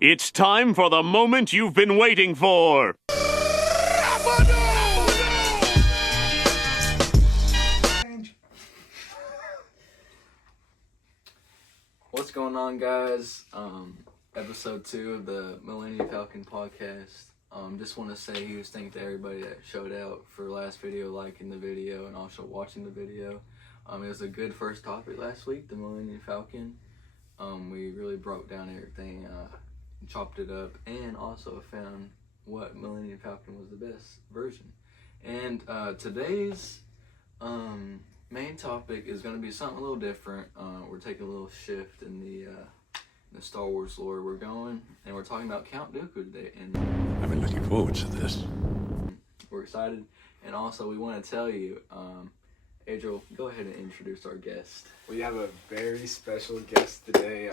It's time for the moment you've been waiting for. What's going on, guys? Episode 2 of the Millennium Falcon podcast. Just want to say huge thanks to everybody that showed out for the last video, liking the video, and also watching the video. It was a good first topic last week, the Millennium Falcon. We really broke down everything, chopped it up, and also found what Millennium Falcon was the best version. And today's main topic is going to be something a little different. We're taking a little shift in the Star Wars lore we're going, and we're talking about Count Dooku today. And I've been looking forward to this. We're excited, and also we want to tell you, Adriel, go ahead and introduce our guest. We have a very special guest today.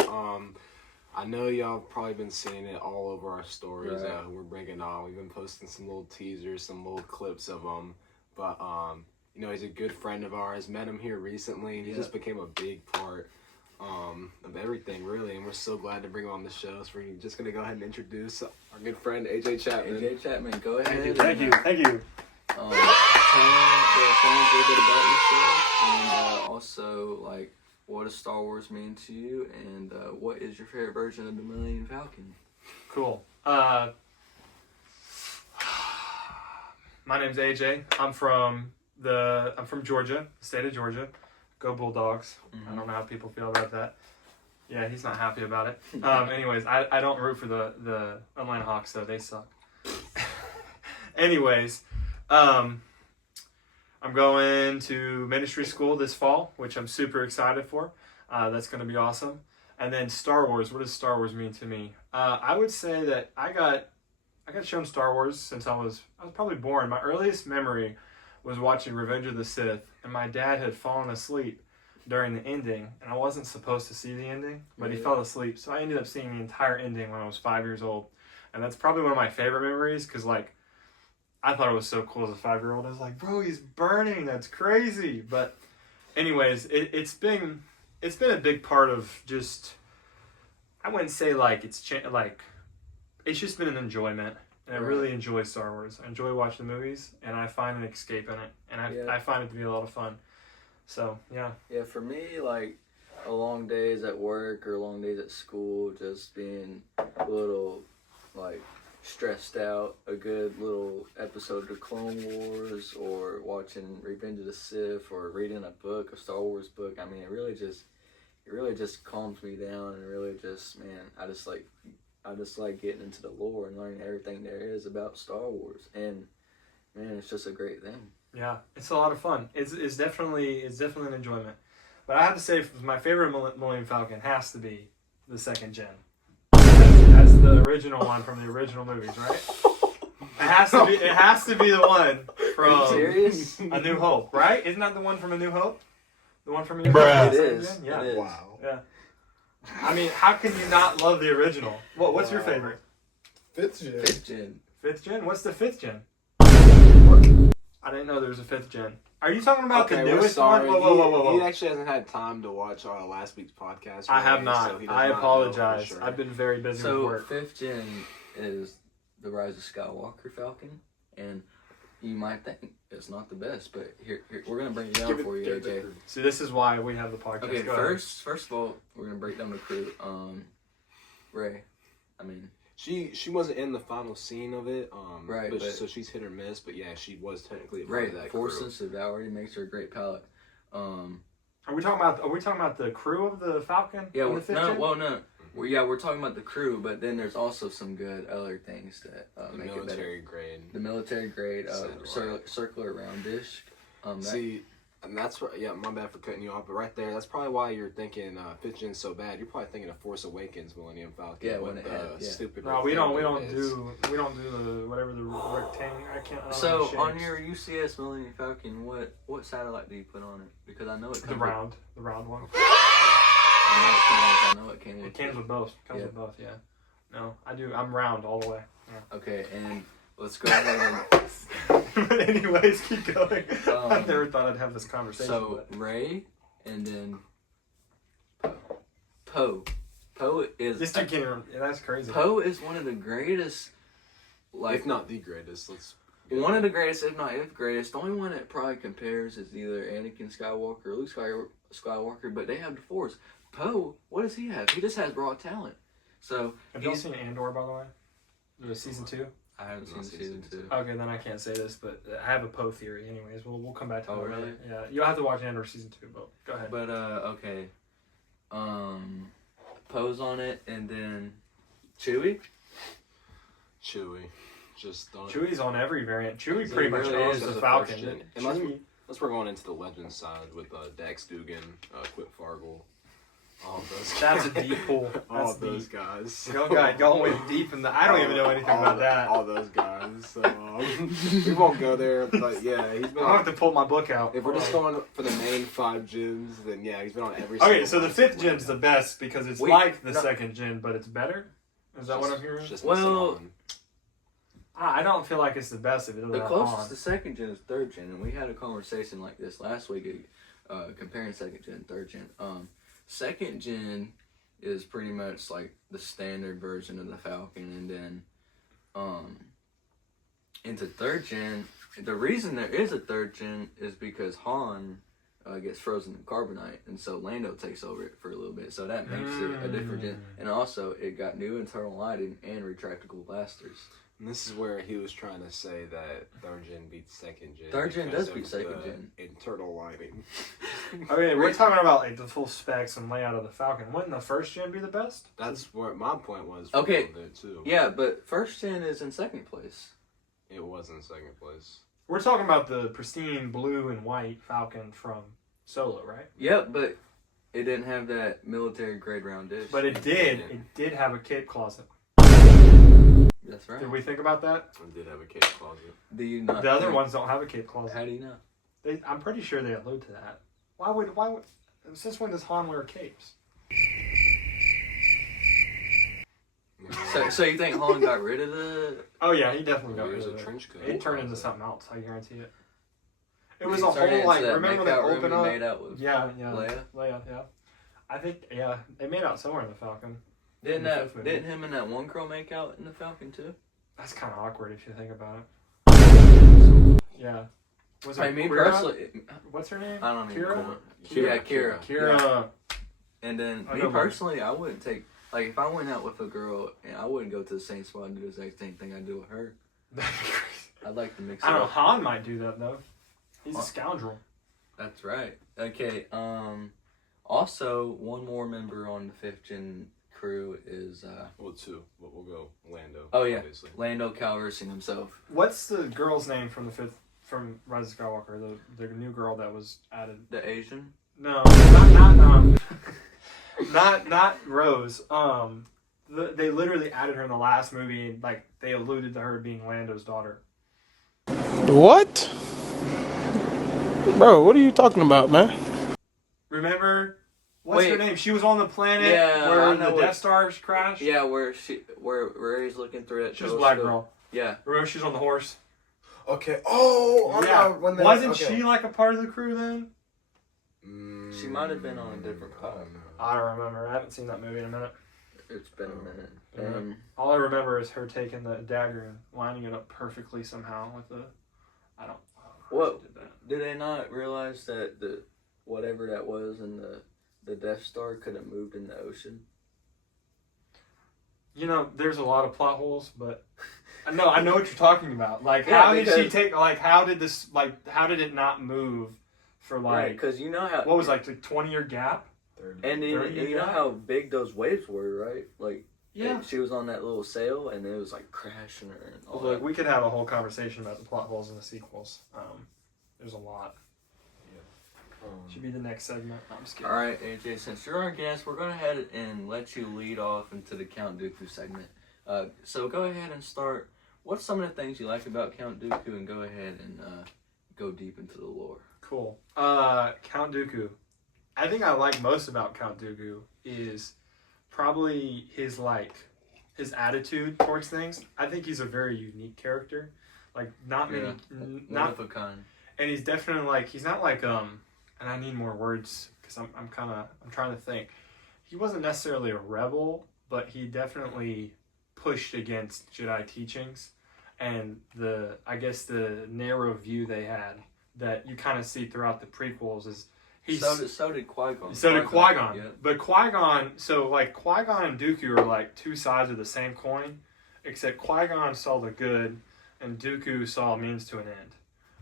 I know y'all have probably been seeing it all over our stories. Right. We're bringing on. We've been posting some little teasers, some little clips of him. But you know, he's a good friend of ours. Met him here recently, and he just became a big part of everything, really. And we're so glad to bring him on the show. So we're just gonna go ahead and introduce our good friend AJ Chapman. AJ Chapman, go ahead. Thank you. Tell us a little bit about yourself, and also like what does Star Wars mean to you, and what is your favorite version of the Millennium Falcon? Cool. My name's AJ. I'm from Georgia, the state of Georgia. Go Bulldogs. Mm-hmm. I don't know how people feel about that. Yeah, he's not happy about it. Anyways, I don't root for the Atlanta Hawks though. They suck. Anyways, I'm going to ministry school this fall, which I'm super excited for. That's going to be awesome. And then Star Wars. What does Star Wars mean to me? I would say that I got shown Star Wars since I was probably born. My earliest memory was watching Revenge of the Sith, and my dad had fallen asleep during the ending, and I wasn't supposed to see the ending, but he fell asleep. So I ended up seeing the entire ending when I was 5 years old, and that's probably one of my favorite memories because like I thought it was so cool as a 5-year-old. I was like, bro, he's burning. That's crazy. But anyways, it's been a big part of just, I wouldn't say like it's just been an enjoyment. And I really enjoy Star Wars. I enjoy watching the movies, and I find an escape in it. And I find it to be a lot of fun. So, yeah. Yeah, for me, like, long days at work or long days at school, just being a little, like, stressed out, a good little episode of Clone Wars, or watching Revenge of the Sith, or reading a book, a Star Wars book. I mean, it really just calms me down, and really just, man, I just like getting into the lore and learning everything there is about Star Wars. And, man, it's just a great thing. Yeah, it's a lot of fun. It's definitely an enjoyment. But I have to say, my favorite Millennium Falcon has to be the second gen. That's the original one from the original movies, right? It has to be the one from A New Hope, right? Isn't that the one from A New Hope? The one from A New Hope? It is. Yeah. It is. Wow. Yeah. I mean, how can you not love the original? What's your favorite? Fifth gen. Fifth gen? What's the fifth gen? I didn't know there was a fifth gen. Are you talking about the newest one? Whoa. He actually hasn't had time to watch last week's podcast. I have not. So I apologize. Sure. I've been very busy with work. So, 5th gen is the Rise of Skywalker Falcon, and you might think it's not the best, but here we're going to break it down for you, AJ. See, this is why we have the podcast. Okay, first of all, we're going to break down the crew. Rey, I mean... She wasn't in the final scene of it, right? But so she's hit or miss. But yeah, she was technically a part right. of that Force crew. sensitive, that already makes her a great pilot. Are we talking about the crew of the Falcon? Yeah. We're talking about the crew, but then there's also some good other things that make it better. The military grade, circular round dish. See, and that's right. Yeah, my bad for cutting you off, but right there, that's probably why you're thinking 5th gen's so bad. You're probably thinking of Force Awakens, Millennium Falcon. Yeah, when it had stupid. No, we don't do the whatever the rectangle. I don't So know on your UCS Millennium Falcon, what satellite do you put on it? Because I know it comes the round one. I know it came with. It comes with both. With both. Yeah. No, I do. I'm round all the way. Yeah. Okay, and let's go ahead and. But anyways, keep going. I never thought I'd have this conversation. So Rey, and then Poe. Poe is This dude can't. That's crazy. Poe is one of the greatest, like if not the greatest. one of the greatest, if not if greatest. The only one that probably compares is either Anakin Skywalker or Luke Skywalker, but they have the Force. Poe, what does he have? He just has raw talent. So have y'all seen Andor, by the way? The season 2? I haven't seen season 2. Okay, then I can't say this, but I have a Poe theory. Anyways, we'll come back to that. Really? Yeah, you'll have to watch Andor season 2, but go ahead. But okay, Poe's on it, and then Chewie. Just don't. Chewie's on every variant. Chewie pretty much really owns is the the Falcon. first gen. Unless we're going into the Legend side with Dax Dugan, Quit Fargle, all of those. That's a deep pool. All That's of those deep. guys. Y'all went deep in the. I don't even know anything about that. All those guys. So, we won't go there, but yeah, he's been. I'll have to pull my book out. If we're just going for the main 5 gens, then yeah, he's been on every. Okay, single so the one 5th since gen's the Legend. best because it's Wait, like the no. 2nd gen, but it's better. Is that what I'm hearing? Just Well, missing on. I don't feel like it's the best if it The doesn't have closest Han. to 2nd gen is 3rd gen, and we had a conversation like this last week, comparing 2nd gen and 3rd gen. 2nd gen is pretty much like the standard version of the Falcon, and then into 3rd gen. The reason there is a 3rd gen is because Han gets frozen in carbonite, and so Lando takes over it for a little bit, so that makes it a different gen. And also, it got new internal lighting and retractable blasters. And this is where he was trying to say that 3rd gen beats 2nd gen. 3rd gen because does beat of 2nd the gen. Internal lighting. Okay, we're talking about like the full specs and layout of the Falcon. Wouldn't the 1st gen be the best? That's what my point was. For Okay. a little bit too. Yeah, but 1st gen is in 2nd place. It was in 2nd place. We're talking about the pristine blue and white Falcon from Solo, right? Yep, but it didn't have that military grade round dish. But it did. It did have a cape closet. That's right. Did we think about that? I did have a cape closet. Do you not? The other think- ones don't have a cape closet. How do you know? I'm pretty sure they allude to that. Why would? Since when does Han wear capes? So you think Han got rid of the? Oh yeah, he definitely got rid There's of a it. trench coat. It turned into something else. I guarantee it. It was He a turned whole into like. that Remember that makeout room open he up? made out with Yeah. Leia? Leia. Yeah. I think they made out somewhere in the Falcon. Didn't In the fifth movie. didn't him and that one girl make out in the Falcon too? That's kind of awkward if you think about it. Yeah. Was I it mean, Kira? personally, What's her name? I don't even Kira? know. Kira. Yeah, Kira. Kira. And then I me know, but- personally, I wouldn't take like if I went out with a girl and I wouldn't go to the same spot and do the exact same thing I do with her. That'd be crazy. I'd like to mix I it don't know. up. Han might do that though. He's a Han- scoundrel. That's right. Okay. Also, one more member on the 5th gen crew is Well, 2, but we'll go Lando. Oh, yeah. Obviously. Lando Calrissian himself. What's the girl's name from from Rise of Skywalker? The new girl that was added. The Asian. No, not not Rose. They literally added her in the last movie, and like they alluded to her being Lando's daughter. What? Bro, what are you talking about, man? Remember? What's her Wait. name? She was on the planet Yeah, I where know the what- Death Star crashed. Yeah, where Ray's looking through that. She was a black telescope. girl. Yeah. Remember she was on the horse? Okay. Oh, Yeah. when they, Wasn't okay. she like a part of the crew then? She might have been on a different pod. I don't remember. I haven't seen that movie in a minute. It's been a minute. Yeah. All I remember is her taking the dagger and lining it up perfectly somehow with the. I don't. What? She did that. Did they not realize that the whatever that was in the Death Star could have moved in the ocean? You know, there's a lot of plot holes, but no, I know what you're talking about. Like, Yeah, how did she because- take? Like, how did this? Like, how did it not move for Right, like because you know how what was like the 20-year gap? 30. and you, 30 you know gap? how big those waves were, right? Like Yeah. she was on that little sail and it was like crashing her and all Look, that. we could have a whole conversation about the plot holes in the sequels. There's a lot. Should be the next segment. I'm just kidding. All right, AJ, since you're our guest, we're going to head and let you lead off into the Count Dooku segment. So go ahead and start. What's some of the things you like about Count Dooku, and go ahead and go deep into the lore. Cool. Count Dooku. I think I like most about Count Dooku is probably his attitude towards things. I think he's a very unique character. Like not many, One not, of a kind. and he's definitely like he's not like and I need more words because I'm trying to think. he wasn't necessarily a rebel, but he definitely pushed against Jedi teachings and the narrow view they had that you kind of see throughout the prequels is so did Qui-Gon. So did Qui-Gon. Yeah. But Qui-Gon, so like Qui-Gon and Dooku are like two sides of the same coin, except Qui-Gon saw the good and Dooku saw a means to an end.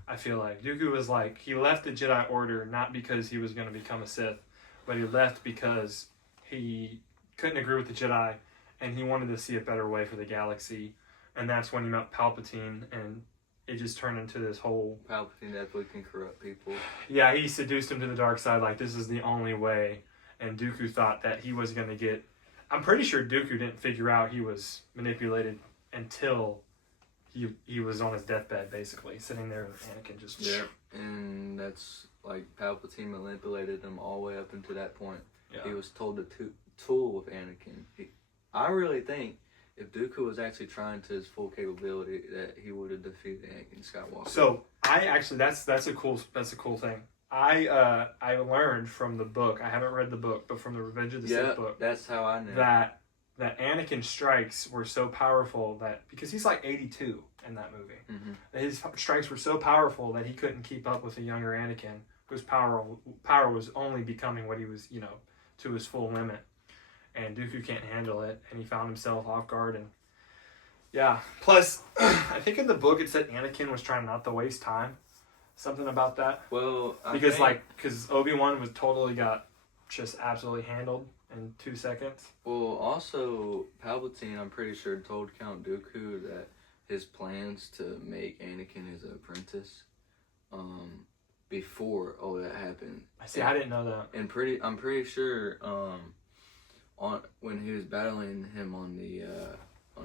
I feel like Dooku was like, he left the Jedi Order not because he was going to become a Sith, but he left because he couldn't agree with the Jedi and he wanted to see a better way for the galaxy. And that's when he met Palpatine, and it just turned into this whole... Palpatine definitely can corrupt people. Yeah, he seduced him to the dark side, like, this is the only way. And Dooku thought that he was going to get... I'm pretty sure Dooku didn't figure out he was manipulated until he was on his deathbed, basically, sitting there with Anakin just... Yeah, and that's, like, Palpatine manipulated him all the way up until that point. Yeah. He was told to tool with Anakin. I really think if Dooku was actually trying to his full capability, that he would have defeated Anakin Skywalker. So I actually that's a cool thing. I learned from the book. I haven't read the book, but from the Revenge of the Sith book. That's how I know that Anakin's strikes were so powerful that because he's like 82 in that movie, his strikes were so powerful that he couldn't keep up with a younger Anakin whose power was only becoming what he was, to his full limit. And Dooku can't handle it, and he found himself off guard. And yeah, plus, I think in the book it said Anakin was trying not to waste time. Something about that. Well, because Obi-Wan was totally got just absolutely handled in 2 seconds. Well, also, Palpatine, I'm pretty sure, told Count Dooku that his plans to make Anakin his apprentice before all that happened. I didn't know that. And I'm pretty sure when he was battling him on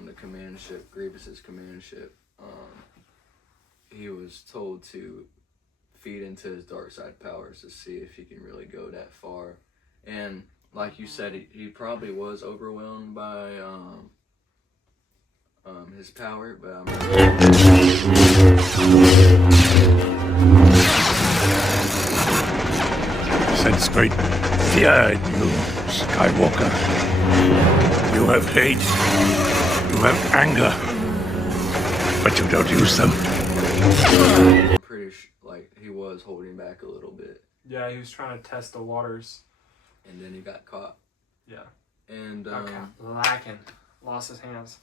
the command ship, Grievous's command ship, he was told to feed into his dark side powers to see if he can really go that far. And like you said, he probably was overwhelmed by his power, but Sense great fear in you, Skywalker. You have hate. You have anger. But you don't use them. I'm pretty sure, like, he was holding back a little bit. Yeah, he was trying to test the waters. And then he got caught. Yeah. And lacking. Lost his hands.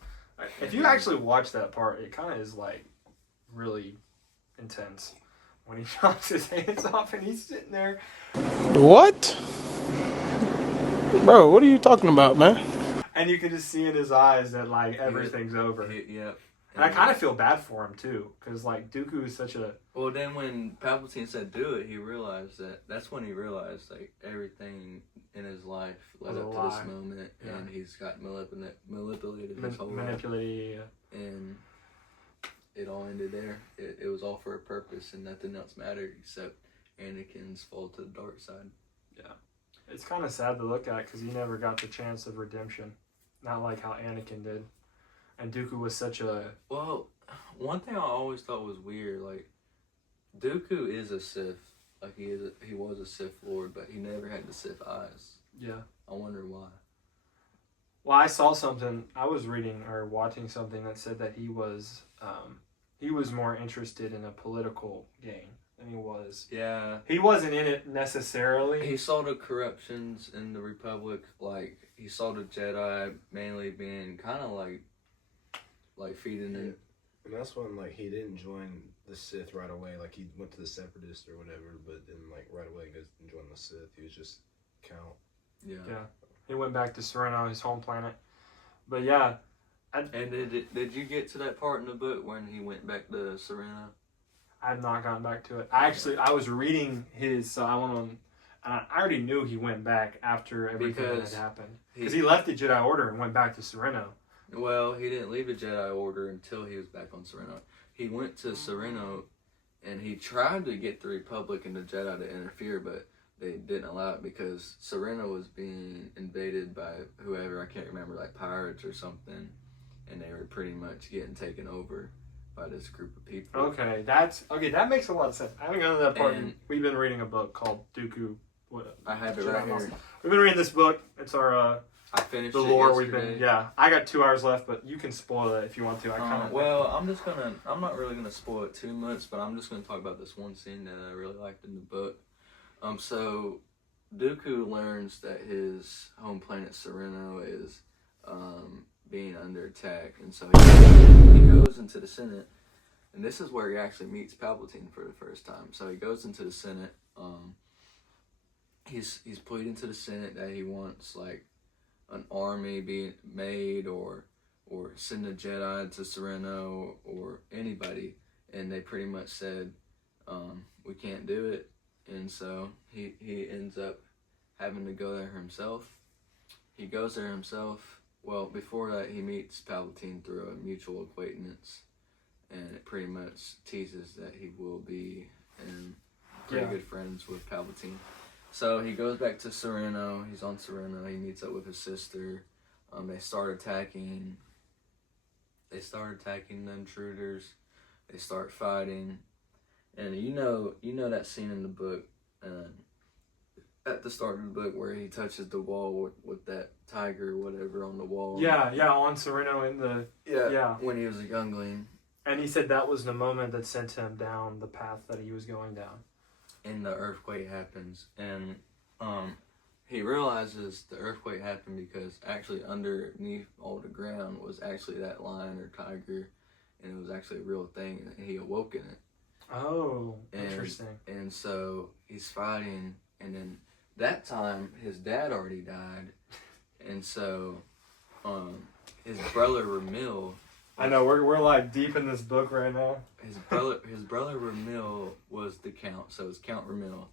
If you actually watch that part, it kind of is like really intense when he chops his hands off and he's sitting there. What? Bro, what are you talking about, man? And you can just see in his eyes that like everything's over. Yeah. And I kind of feel bad for him too, because like Dooku is such a... Well, then when Palpatine said do it, he realized that's when he realized like everything in his life led up to this moment, and he's got manipulated his whole life. And it all ended there. It was all for a purpose, and nothing else mattered except Anakin's fall to the dark side. Yeah. It's kind of sad to look at because he never got the chance of redemption. Not like how Anakin did. And Dooku was such a... Well, one thing I always thought was weird, like, Dooku is a Sith. Like, he was a Sith Lord, but he never had the Sith eyes. Yeah. I wonder why. Well, I saw something, I was reading or watching something that said that he was more interested in a political gain than he was. Yeah. He wasn't in it necessarily. He saw the corruptions in the Republic, like, he saw the Jedi mainly being kind of like feeding in. And that's when, like, he didn't join the Sith right away. Like, he went to the Separatists or whatever, but then, like, right away he goes and joined the Sith. He was just Count. Yeah. Yeah. He went back to Sereno, his home planet. But yeah. And did you get to that part in the book when he went back to Sereno? I have not gotten back to it. I was reading his, so I went on, and I already knew he went back after everything that had happened. Because he left the Jedi Order and went back to Sereno. Well, he didn't leave the Jedi Order until he was back on Sereno. He went to Sereno, and he tried to get the Republic and the Jedi to interfere, but they didn't allow it because Sereno was being invaded by whoever, I can't remember, like pirates or something, and they were pretty much getting taken over by this group of people. Okay, that makes a lot of sense. I haven't gotten to that part. We've been reading a book called Dooku what? I have it Jedi right Master. here. We've been reading this book. It's our I finished the it lore yesterday. we've been. Yeah, I got 2 hours left, but you can spoil it if you want to. I kind of. Well, I'm not really gonna spoil it too much, but I'm just gonna talk about this one scene that I really liked in the book. So Dooku learns that his home planet Sereno is being under attack, and so he goes into the Senate, and this is where he actually meets Palpatine for the first time. So he goes into the Senate. He's pleading to the Senate that he wants like an army being made or send a Jedi to Sereno or anybody, and they pretty much said we can't do it, and so he ends up having to go there himself. He goes there himself. Well, before that, he meets Palpatine through a mutual acquaintance, and it pretty much teases that he will be pretty good friends with Palpatine. So he goes back to Sereno. He's on Sereno. He meets up with his sister. They start attacking. They start attacking the intruders. They start fighting, and you know that scene in the book, at the start of the book where he touches the wall with that tiger or whatever on the wall. Yeah, on Sereno in the when he was a youngling. And he said that was the moment that sent him down the path that he was going down. And the earthquake happens, and he realizes the earthquake happened because actually underneath all the ground was actually that lion or tiger, and it was actually a real thing, and he awoke in it. Oh, interesting. And so he's fighting, and then that time his dad already died, and so his brother Ramil. I know we're like deep in this book right now. His brother Ramil was the Count, so it's Count Ramil.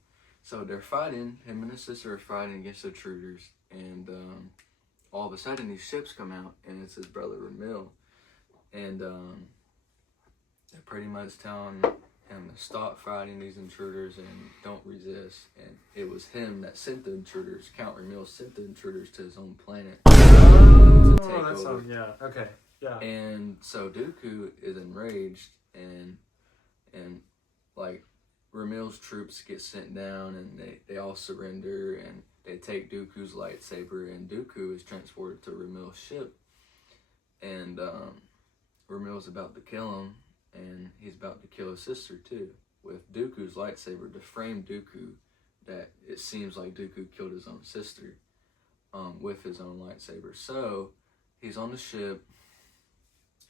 So they're fighting. Him and his sister are fighting against the intruders, and all of a sudden these ships come out, and it's his brother Ramil, and they're pretty much telling him to stop fighting these intruders and don't resist. And it was him that sent the intruders. Count Ramil sent the intruders to his own planet to take over. Okay. Yeah. And so Dooku is enraged, and like Ramil's troops get sent down, and they all surrender, and they take Dooku's lightsaber, and Dooku is transported to Ramil's ship, and Ramil's about to kill him, and he's about to kill his sister too with Dooku's lightsaber to frame Dooku that it seems like Dooku killed his own sister with his own lightsaber. So he's on the ship,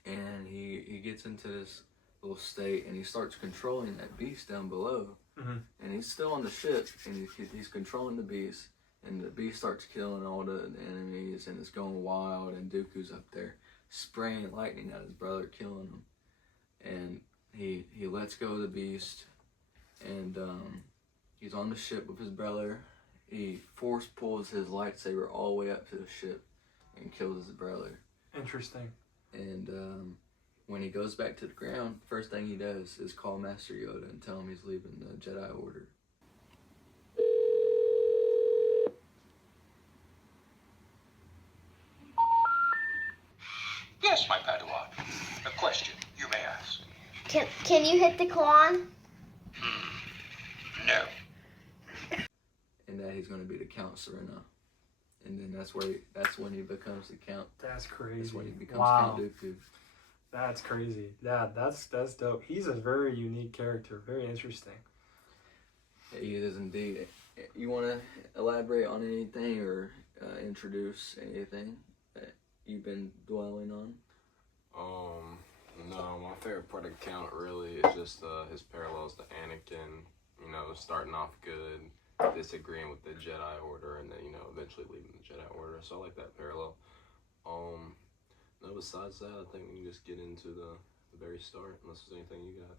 and he gets into this little state, and he starts controlling that beast down below. Mm-hmm. And he's still on the ship, and he's controlling the beast, and the beast starts killing all the enemies, and it's going wild, and Dooku's up there spraying lightning at his brother, killing him. And he lets go of the beast, and he's on the ship with his brother. He force pulls his lightsaber all the way up to the ship and kills his brother. Interesting. And when he goes back to the ground, first thing he does is call Master Yoda and tell him he's leaving the Jedi Order. Yes, my Padawan. A question you may ask. Can you hit the Kwan? No. And that he's going to be the Count Sereno. And then that's when he becomes the Count. That's crazy. That's when he becomes Wow. Count Dooku. That's crazy. Yeah, that's dope. He's a very unique character. Very interesting. He is indeed. You want to elaborate on anything or introduce anything that you've been dwelling on? No, my favorite part of Count really is just his parallels to Anakin. You know, starting off good, disagreeing with the Jedi Order, and then, you know, eventually leaving the Jedi Order. So I like that parallel. No, besides that, I think we can just get into the very start, unless there's anything you got.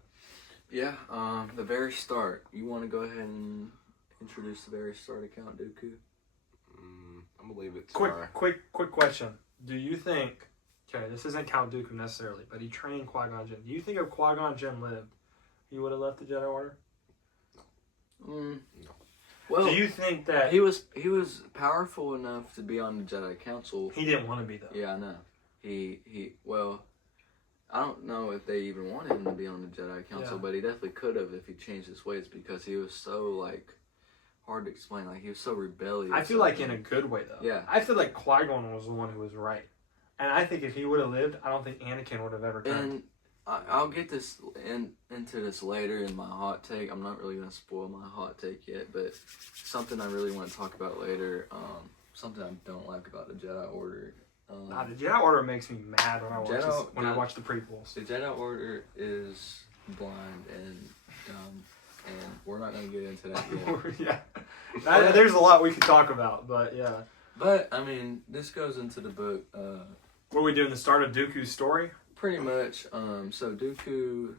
Yeah, the very start. You want to go ahead and introduce the very start of Count Dooku? I'm gonna leave it to Quick question. Do you think, okay, this isn't Count Dooku necessarily, but he trained Qui-Gon Jinn. Do you think if Qui-Gon Jinn lived, he would have left the Jedi Order? No. Well, do you think that he was powerful enough to be on the Jedi Council? he didn't want to be though? Yeah, I know. Well, I don't know if they even wanted him to be on the Jedi Council, but he definitely could have if he changed his ways, because he was so hard to explain. Like he was so rebellious. I feel like in a good way though. Yeah. I feel like Qui-Gon was the one who was right, and I think if he would have lived, I don't think Anakin would have ever turned. And I'll get this into this later in my hot take. I'm not really gonna spoil my hot take yet, but something I really want to talk about later. Something I don't like about the Jedi Order. The Jedi Order makes me mad when I watch the prequels. The Jedi Order is blind and dumb, and we're not gonna get into that yet. Yeah, there's a lot we could talk about, but yeah. But I mean, this goes into the book. What are we doing? The start of Dooku's story? Pretty much. So Dooku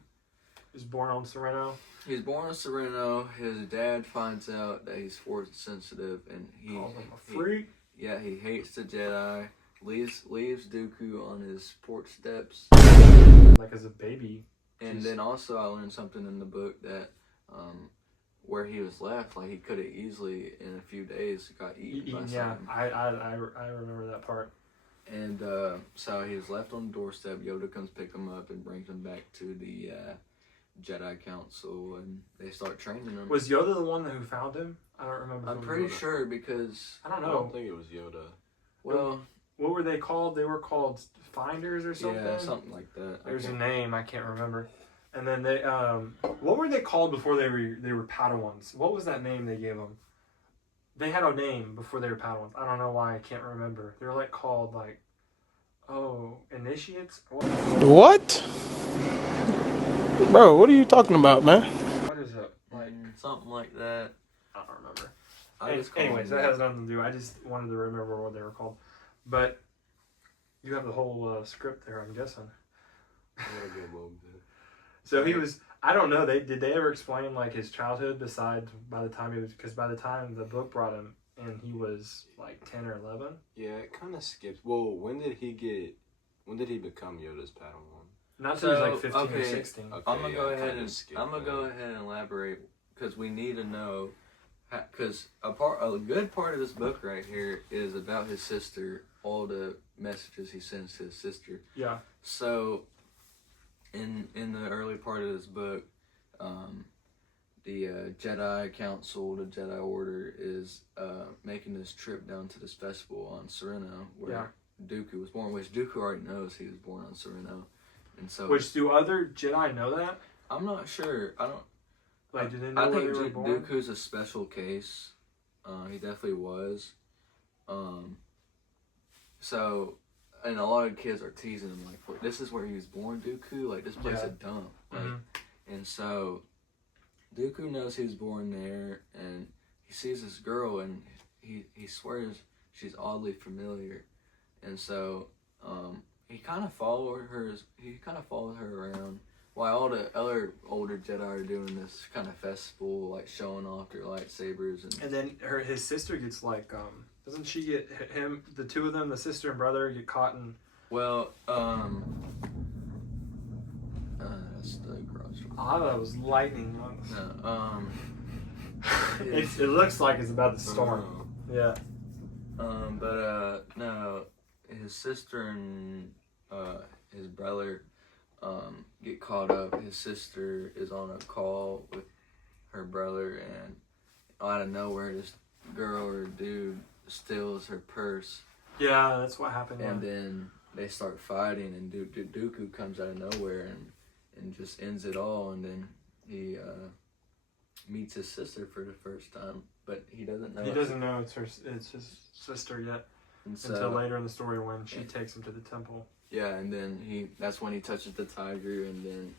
is born on Sereno. He's born on Sereno. His dad finds out that he's force sensitive, and he calls him a freak. He hates the Jedi. Leaves Dooku on his porch steps. Like as a baby. And then also I learned something in the book that where he was left, like he could have easily in a few days got eaten by something. I remember that part. And so he was left on the doorstep. Yoda comes pick him up and brings him back to the Jedi Council, and they start training him. Was Yoda the one who found him? I don't remember. I'm pretty sure because I don't know. I don't think it was Yoda. Well, what were they called? They were called Finders or something. Yeah, something like that. There's a name I can't remember. And then they, what were they called before they were Padawans? What was that name they gave them? They had a name before they were Padawans. I don't know why I can't remember. They were like called initiates. What? Bro, what are you talking about, man? What is it? Like something like that. I don't remember. Anyways, that has nothing to do. I just wanted to remember what they were called. But you have the whole script there, I'm guessing. So he was. I don't know. Did they ever explain like his childhood? Besides, by the time the book brought him, and he was like 10 or 11. Yeah, it kind of skips. Well, when did he become Yoda's Padawan? Not until he was like 15 or 16. Okay, I'm gonna go ahead and elaborate because we need to know. Because a good part of this book right here is about his sister. All the messages he sends to his sister. Yeah. So, in the early part of this book, the Jedi Council, the Jedi Order, is making this trip down to this festival on Sereno, where Dooku was born. Which Dooku already knows he was born on Sereno, and so. Which do other Jedi know that? I'm not sure. I don't. Like, do they know I where think they were born? Dooku's a special case. He definitely was. So, and a lot of kids are teasing him like, "This is where he was born, Dooku. Like, this place is a dump." Like, and so, Dooku knows he was born there, and he sees this girl, and he swears she's oddly familiar, and so he kind of followed her around. While all the other older Jedi are doing this kind of festival, like showing off their lightsabers, and then his sister gets like, doesn't she get him? The two of them, the sister and brother, get caught in. Well, that's the garage door. I thought it was lightning. No, it looks like it's about to storm. Yeah. No, his sister and his brother get caught up. His sister is on a call with her brother, and out of nowhere, this girl or dude steals her purse. Yeah, that's what happened. And then they start fighting, and Dooku comes out of nowhere and just ends it all. And then he meets his sister for the first time, but he doesn't know. He doesn't know it's his sister yet. Until later in the story when she takes him to the temple. Yeah, and then that's when he touches the tiger, and then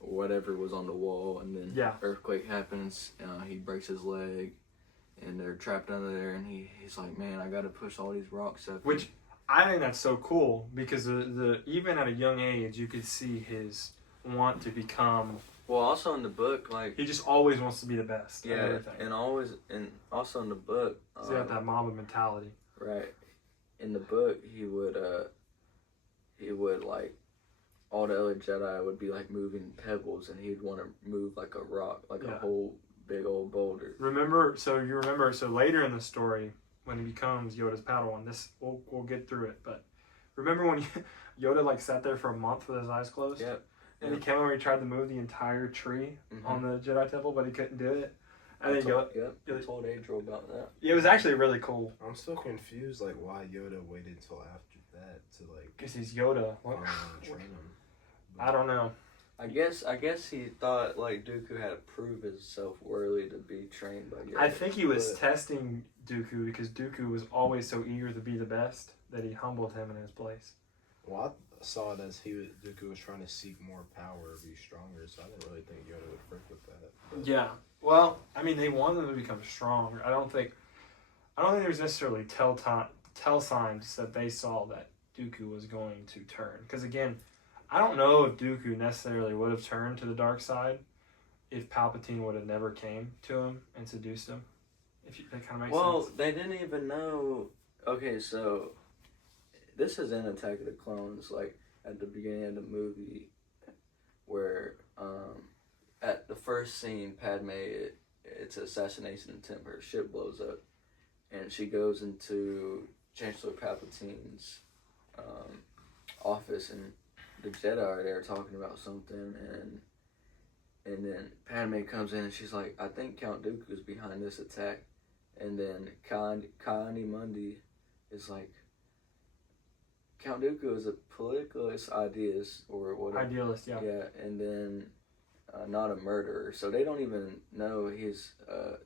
whatever was on the wall, and then earthquake happens. He breaks his leg, and they're trapped under there, and he's like, "Man, I got to push all these rocks up." Which I think that's so cool because the even at a young age you could see his want to become. Well, also in the book, like he just always wants to be the best. Yeah, and also in the book, he's got that Mamba mentality. Right. In the book, he would like, all the other Jedi would be like moving pebbles, and he'd want to move like a rock, like a whole big old boulder. So later in the story, when he becomes Yoda's Padawan, we'll get through it. But remember when Yoda like sat there for a month with his eyes closed? Yep. And he came over, he tried to move the entire tree on the Jedi Temple, but he couldn't do it. And then Yoda. Yep, I told Adriel about that. It was actually really cool. I'm still confused, like, why Yoda waited until after that to, like, Because he's Yoda. What? train him. I don't know. I guess he thought, like, Dooku had to prove himself worthy to be trained by Yoda. I think he was testing Dooku because Dooku was always so eager to be the best that he humbled him in his place. Well, I saw it as Dooku was trying to seek more power, be stronger, so I didn't really think Yoda would frick with that. But Yeah. Well, I mean, they want them to become strong. I don't think there's necessarily tell signs that they saw that Dooku was going to turn. Because again, I don't know if Dooku necessarily would have turned to the dark side if Palpatine would have never came to him and seduced him. That kind of makes sense. Well, they didn't even know. Okay, so this is in Attack of the Clones, like at the beginning of the movie, where at the first scene, Padme, it's an assassination attempt. Her ship blows up, and she goes into Chancellor Palpatine's office, and the Jedi are there talking about something, and then Padme comes in and she's like, I think Count Dooku's behind this attack. And then Kaani Mundi is like, Count Dooku is a politicalist idealist or whatever. Idealist, yeah. Yeah, and then not a murderer. So they don't even know he's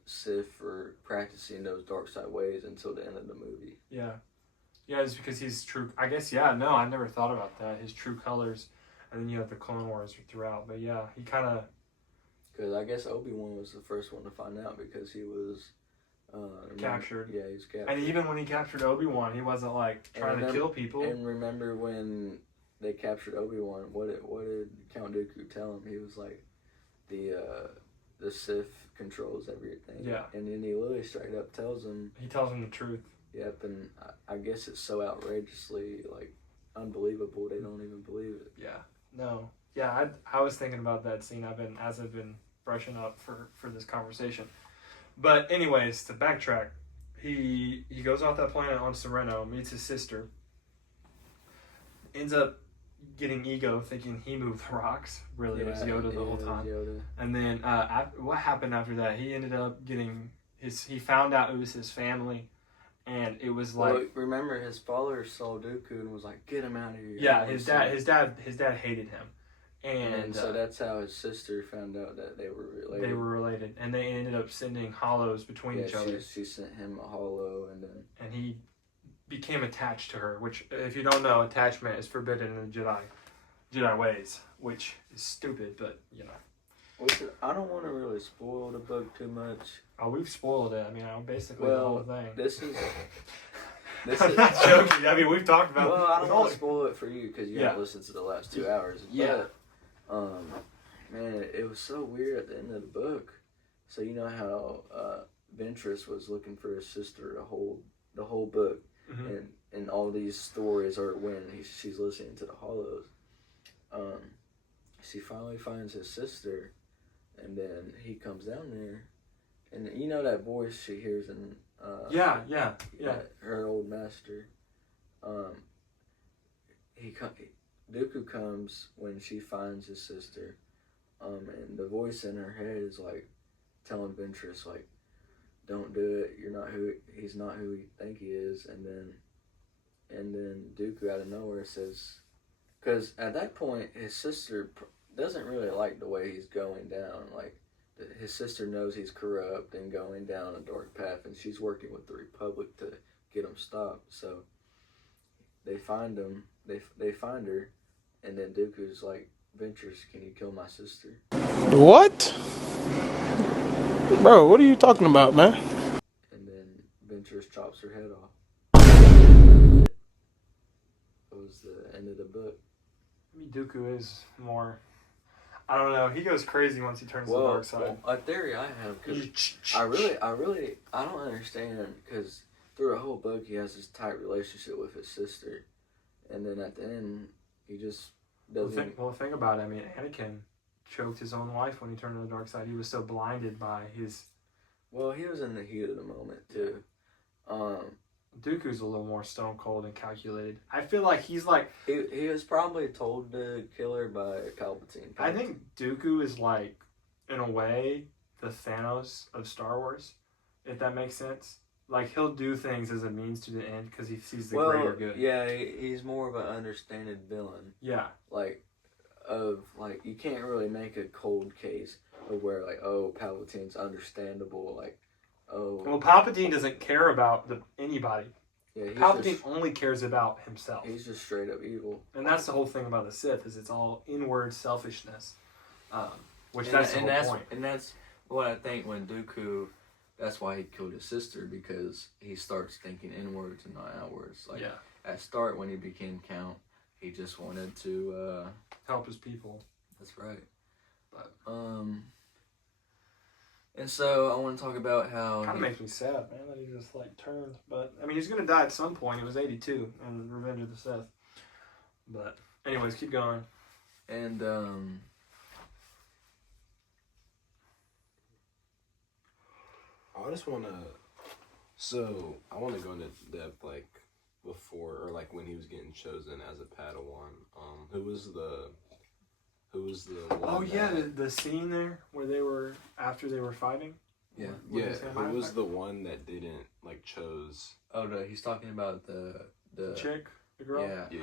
Sith or practicing those dark side ways until the end of the movie. Yeah. Yeah, it's because he's true. I guess, yeah, no, I never thought about that. His true colors, and then you have the Clone Wars throughout. But yeah, he kind of... Because I guess Obi-Wan was the first one to find out because he was... captured. Yeah, he's captured. And even when he captured Obi-Wan, he wasn't like trying to kill people. And remember when they captured Obi-Wan, what did Count Dooku tell him? He was like, the Sith controls everything. Yeah. And then he literally straight up tells him. He tells him the truth. Yep, and I guess it's so outrageously, like, unbelievable, they don't even believe it. Yeah. No. Yeah, I was thinking about that scene. I've been brushing up for this conversation. But anyways, to backtrack, he goes off that planet on Sereno, meets his sister, ends up getting ego, thinking he moved the rocks. Really, it was Yoda the whole time. Yoda. And then what happened after that? He ended up getting he found out it was his family, and it was like. Well, remember his father saw Dooku and was like, "Get him out of here." Yeah, his dad hated him. And so that's how his sister found out that they were related. They were related, and they ended up sending hollows between each other. She sent him a hollow, and he became attached to her. Which, if you don't know, attachment is forbidden in the Jedi ways, which is stupid, but you know. I don't want to really spoil the book too much. Oh, we've spoiled it. I mean, basically the whole thing. I'm not joking. I mean, we've talked about. Well, I don't want to spoil it for you because you haven't listened to the last 2 hours. Yeah. But, man, it was so weird at the end of the book. So you know how Ventress was looking for his sister the whole book, mm-hmm. and all these stories are when she's listening to the hollows. She finally finds his sister, and then he comes down there, and you know that voice she hears in yeah. her old master. Dooku comes when she finds his sister, and the voice in her head is like telling Ventress like, "Don't do it. He's not who you think he is." And then Dooku out of nowhere says, because at that point his sister doesn't really like the way he's going down. Like his sister knows he's corrupt and going down a dark path, and she's working with the Republic to get him stopped. So they find him. They find her, and then Dooku's like, "Ventress, can you kill my sister?" What? Bro, what are you talking about, man? And then Ventress chops her head off. It was the end of the book. I mean, Dooku is more. I don't know. He goes crazy once he turns to the dark side. Well, a theory I have, because I don't understand, because through the whole book he has this tight relationship with his sister, and then at the end he just doesn't. Well, think about it. I mean, Anakin choked his own wife when he turned to the dark side. He was so blinded by his. Well, he was in the heat of the moment too. Dooku's a little more stone cold and calculated. I feel like he's like... He was probably told to kill her by Palpatine. I think Dooku is like, in a way, the Thanos of Star Wars, if that makes sense. Like, he'll do things as a means to the end because he sees the greater good. Yeah, he's more of an understated villain. Yeah. Like, you can't really make a cold case of where, like, oh, Palpatine's understandable, like, oh. Well, Palpatine doesn't care about anybody. Yeah, Palpatine only cares about himself. He's just straight up evil. And that's the whole thing about the Sith, is it's all inward selfishness. Which that's the whole point. And that's what I think when Dooku, that's why he killed his sister, because he starts thinking inwards and not outwards. Like, at start, when he became Count, he just wanted to help his people. That's right. But and so I want to talk about how kind of makes me sad, man, that he just like turned. But I mean, he's gonna die at some point. It was 82 in Revenge of the Sith. But anyways, keep going. And I just want to. So I want to go into depth, like before or like when he was getting chosen as a Padawan. Who was the one? Oh yeah, the scene there where they were after they were fighting. Yeah. Yeah. Who was the one that didn't like chose? Oh no, he's talking about the chick, the girl. Yeah. Yeah.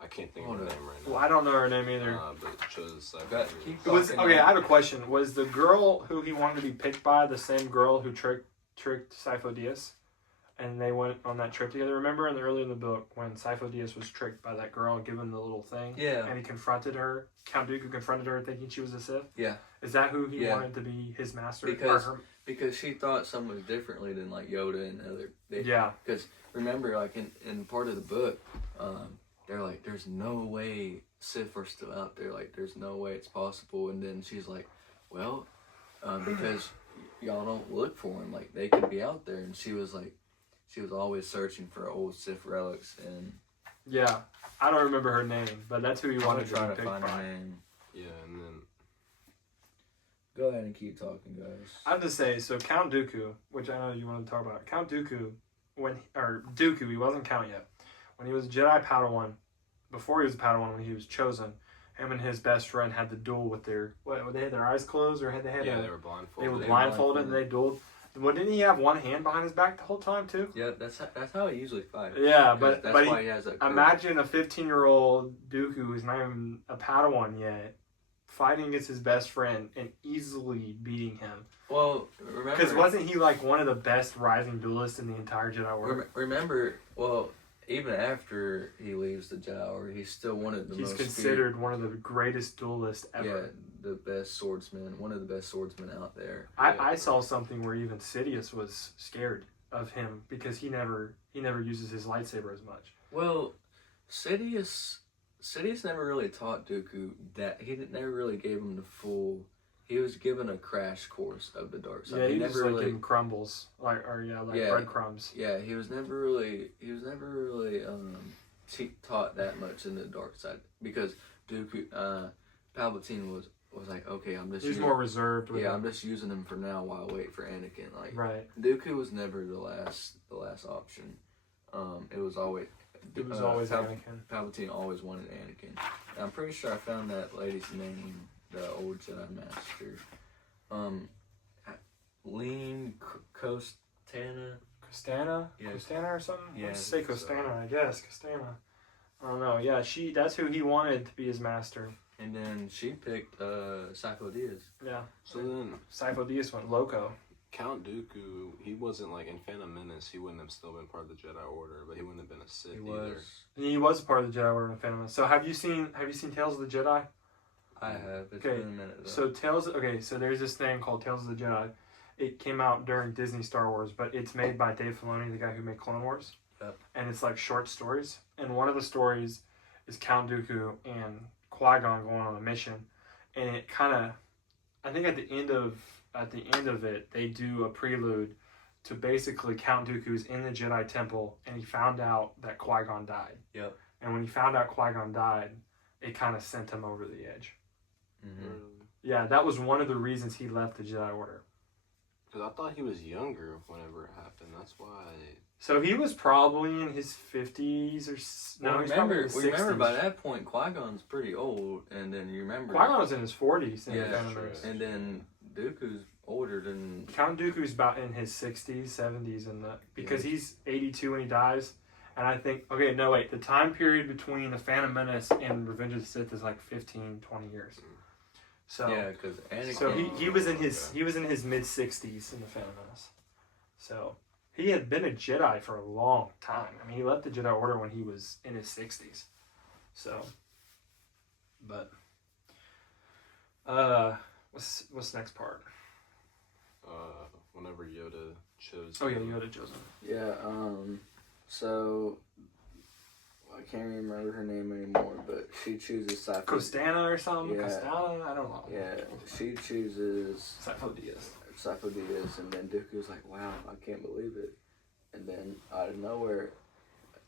I can't think of her name right now. Well, I don't know her name either. But chose okay, I have a question. Was the girl who he wanted to be picked by the same girl who tricked Sifo Dyas? And they went on that trip together. Remember early in the book when Sifo Dyas was tricked by that girl and given the little thing? Yeah. And he confronted her. Count Dooku confronted her thinking she was a Sith? Yeah. Is that who he wanted to be his master? Because she thought something differently than like Yoda and other. Yeah. Because remember, like in part of the book, they're like, there's no way Sith are still out there. Like, there's no way it's possible. And then she's like, well, because y'all don't look for them. Like, they could be out there. And she was like, she was always searching for old Sith relics. And yeah, I don't remember her name, but that's who he wanted to try to find her name. Yeah, and then go ahead and keep talking, guys. I have to say, so Count Dooku, which I know you wanted to talk about, Count Dooku, Dooku, he wasn't Count yet. When he was a Jedi Padawan, before he was a Padawan, when he was chosen, him and his best friend had the duel with they had their eyes closed or they were blindfolded. They were blindfolded and they dueled. Well, didn't he have one hand behind his back the whole time too? Yeah, that's how he usually fights. Yeah, that's why he has that. Imagine a 15-year-old Dooku who's not even a Padawan yet, fighting against his best friend and easily beating him. Well, remember, because wasn't he like one of the best rising duelists in the entire Jedi Order? Remember, well, even after he leaves the Jedi Order, he's still one of the He's considered one of the greatest duelists ever. Yeah, the best swordsman, one of the best swordsmen out there. I saw something where even Sidious was scared of him because he never uses his lightsaber as much. Well, Sidious never really taught Dooku that. He never really gave him the full. He was given a crash course of the dark side. Yeah, he never was really giving crumbles, breadcrumbs. Yeah, he was never really taught that much in the dark side because Dooku, Palpatine was like, okay, He's more reserved. I'm just using him for now while I wait for Anakin. Like, right. Dooku was never the last option. It was always Anakin. Palpatine always wanted Anakin. And I'm pretty sure I found that lady's name, the old Jedi Master. Lean Costana. Costana? Yeah. Costana or something? Yeah. Let's say Costana, I guess. Costana. I don't know. Yeah, that's who he wanted to be his master. And then she picked Sifo Dyas. Yeah. So then Sifo Dyas went loco. Count Dooku, he wasn't like in Phantom Menace. He wouldn't have still been part of the Jedi Order, but he wouldn't have been a Sith either. He was part of the Jedi Order in Phantom Menace. So have you seen Tales of the Jedi? I have. It's been a minute though. So there's this thing called Tales of the Jedi. It came out during Disney Star Wars, but it's made by Dave Filoni, the guy who made Clone Wars. Yep. And it's like short stories. And one of the stories is Count Dooku and Qui-Gon going on a mission. And it kind of, I think at the end of it, they do a prelude to basically Count Dooku's in the Jedi Temple, and he found out that Qui-Gon died. Yep. And when he found out Qui-Gon died, it kind of sent him over the edge. Mm-hmm. Yeah, that was one of the reasons he left the Jedi Order. Because I thought he was younger whenever it happened. That's why. So he was probably in his 50s or no? Remember by that point Qui-Gon's pretty old, and then you remember Qui-Gon was in his 40s. Yeah, and then Dooku's older than. Count Dooku's about in his 60s, 70s, because he's 82 when he dies. And I think, okay, no, wait, the time period between The Phantom Menace and Revenge of the Sith is like 15, 20 years. So Yeah, because Anakin. So he was in his mid 60s in The Phantom Menace. So he had been a Jedi for a long time. I mean, he left the Jedi Order when he was in his 60s. So, but what's the next part? Whenever Yoda chose. Oh yeah, Yoda chose him. Yeah. So I can't remember her name anymore, but she chooses Sifo. Costana or something? Yeah. Costana? I don't know. Yeah, she chooses Sifo Dyas. Sifo Dyas, and then Dooku's like, "Wow, I can't believe it." And then out of nowhere,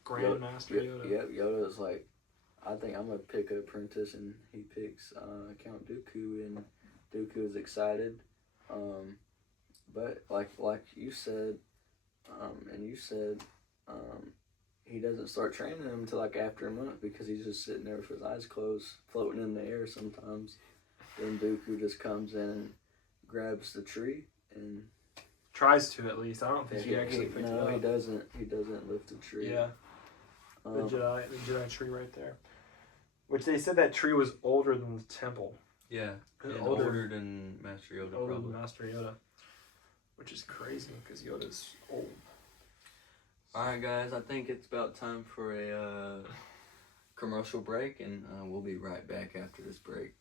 Grandmaster Yoda. Yep, Yoda's like, "I think I'm gonna pick an apprentice," and he picks Count Dooku, and Dooku is excited. But like you said, and you said, he doesn't start training him until like after a month because he's just sitting there with his eyes closed, floating in the air sometimes. Then Dooku just comes in and grabs the tree and tries to, at least. I don't think he actually picks it up. No, he doesn't. He doesn't lift the tree. Yeah. The Jedi tree right there. Which they said that tree was older than the temple. Yeah. And older older than Master Yoda. Older probably. than Master Yoda. Which is crazy because Yoda's old. Alright guys, I think it's about time for a commercial break, and we'll be right back after this break.